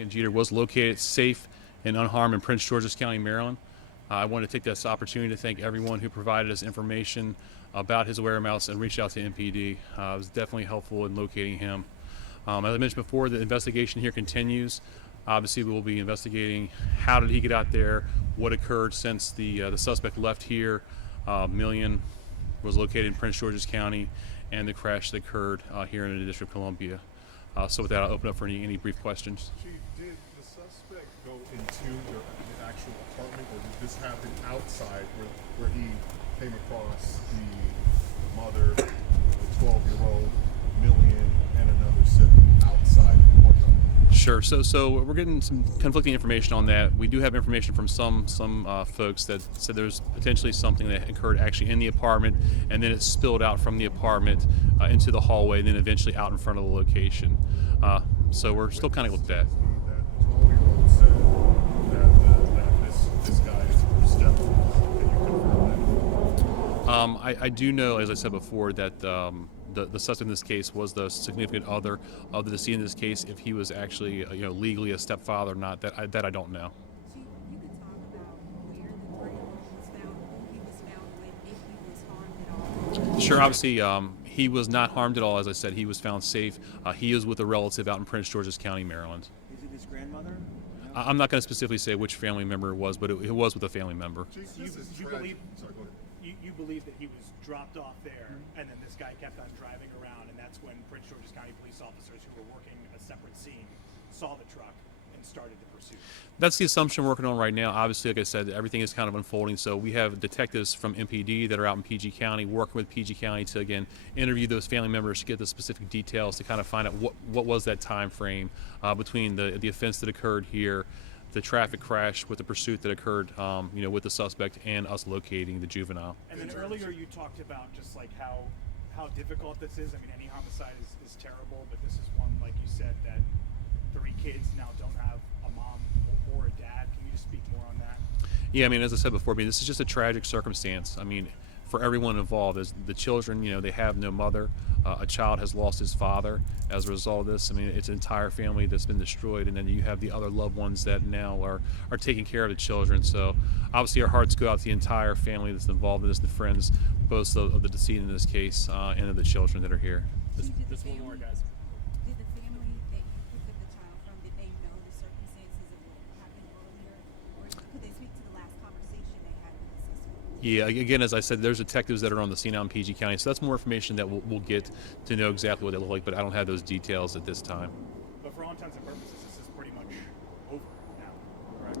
And Jeter was located safe and unharmed in Prince George's County, Maryland. I want to take this opportunity to thank everyone who provided us information about his whereabouts and reached out to MPD. It was definitely helpful in locating him. As I mentioned before, the investigation here continues. Obviously, we will be investigating how did he get out there, what occurred since the suspect left here. Million was located in Prince George's County, and the crash that occurred here in the District of Columbia. So with that, I'll open up for any brief questions. Chief, did the suspect go into the actual apartment, or did this happen outside where he came across the mother, the 12-year-old, Million, and another sibling outside the courtyard? Sure. So we're getting some conflicting information on that. We do have information from some folks that said there's potentially something that occurred actually in the apartment, and then it spilled out from the apartment into the hallway, and then eventually out in front of the location. So we're still kind of with that. That 12-year-old said that this guy is her stepfather. Can you confirm that? I do know, as I said before, that the suspect in this case was the significant other of the decedent in this case. If he was actually, legally a stepfather or not, that I don't know. Chief, you could talk about where the 3-year-old was found, who he was found with, if he was harmed at all. Sure. Obviously, he was not harmed at all. As I said, he was found safe. He is with a relative out in Prince George's County, Maryland. Is it his grandmother? No? I'm not going to specifically say which family member it was, but it was with a family member. Chief, You, this is you tragic. believe Sorry, go ahead. you believe that he was dropped off there, and then this guy kept on driving around, and that's when Prince George's County police officers who were working a separate scene saw the truck and started the pursuit. That's the assumption we're working on right now. Obviously, like I said, everything is kind of unfolding. So we have detectives from MPD that are out in PG County working with PG County to, again, interview those family members to get the specific details to kind of find out what was that time frame between the offense that occurred here, the traffic crash with the pursuit that occurred, with the suspect, and us locating the juvenile. And then earlier you talked about just like how difficult this is. I mean, any homicide is terrible, but this is one, like you said, that 3 kids now don't have a mom or a dad. Can you just speak more on that? Yeah, I mean, as I said before, this is just a tragic circumstance. I mean, for everyone involved, as the children, they have no mother. A child has lost his father as a result of this. I mean, it's an entire family that's been destroyed, and then you have the other loved ones that now are taking care of the children. So obviously our hearts go out to the entire family that's involved in this, the friends, both of the decedent in this case, and of the children that are here. Just one more, guys. Did the family that you picked up the child from, did they know the circumstances of what happened earlier? Or could they speak to the last conversation they had with the suspect? Yeah, again, as I said, there's detectives that are on the scene out in PG County, so that's more information that we'll get to know exactly what they look like, but I don't have those details at this time. But for all intents and purposes, this is pretty much over now, correct?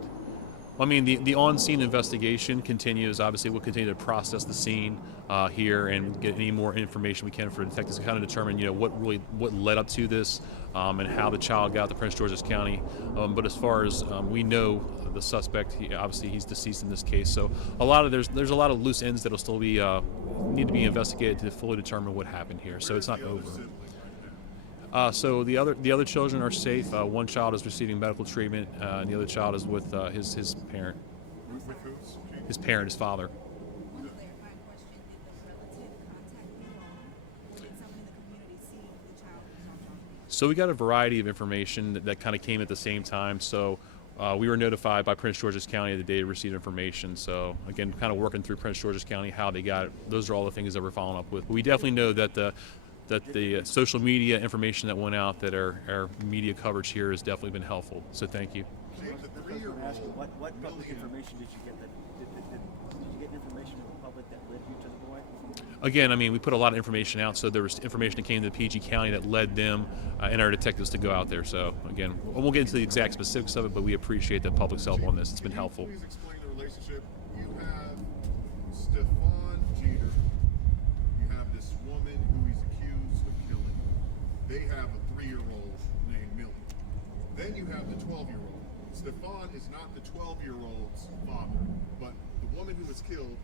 I mean, the on-scene investigation continues. Obviously, we'll continue to process the scene here and get any more information we can for detectives to kind of determine, what led up to this and how the child got to Prince George's County. But as far as we know, the suspect, obviously, he's deceased in this case. So there's a lot of loose ends that'll still be need to be investigated to fully determine what happened here. So it's not over. So the other children are safe. One child is receiving medical treatment, and the other child is with his parent. With who's? His parent, his father. One clarifying question, did the relative contact you all? Or did someone in the community see the child who was dropped off? So we got a variety of information that kind of came at the same time. So we were notified by Prince George's County the day we received information. So again, kind of working through Prince George's County, how they got it. Those are all the things that we're following up with. But we definitely know that the social media information that went out, that our media coverage here has definitely been helpful. So thank you. The I was gonna 3-year-old ask you, what public Million. information did you get? Did you get information from the public that led you to the boy? Again, I mean, we put a lot of information out, so there was information that came to PG County that led them and our detectives to go out there. So again, we won't get into the exact specifics of it, but we appreciate the public's help on this. It's been helpful. Please explain the relationship. You have Stephon Jeter. You have this woman who he's accused of killing. They have a 3-year-old named Million. Then you have the 12-year-old. Stephon is not the 12-year-old's father, but the woman who was killed,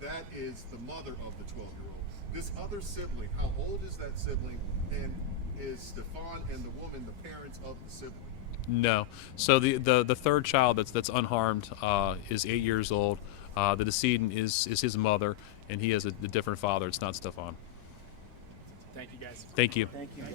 that is the mother of the 12-year-old. This other sibling, how old is that sibling? And is Stephon and the woman the parents of the sibling? No. So the third child that's unharmed is 8 years old. The decedent is his mother, and he has a different father. It's not Stephon. Thank you, guys. Thank you. Thank you, guys.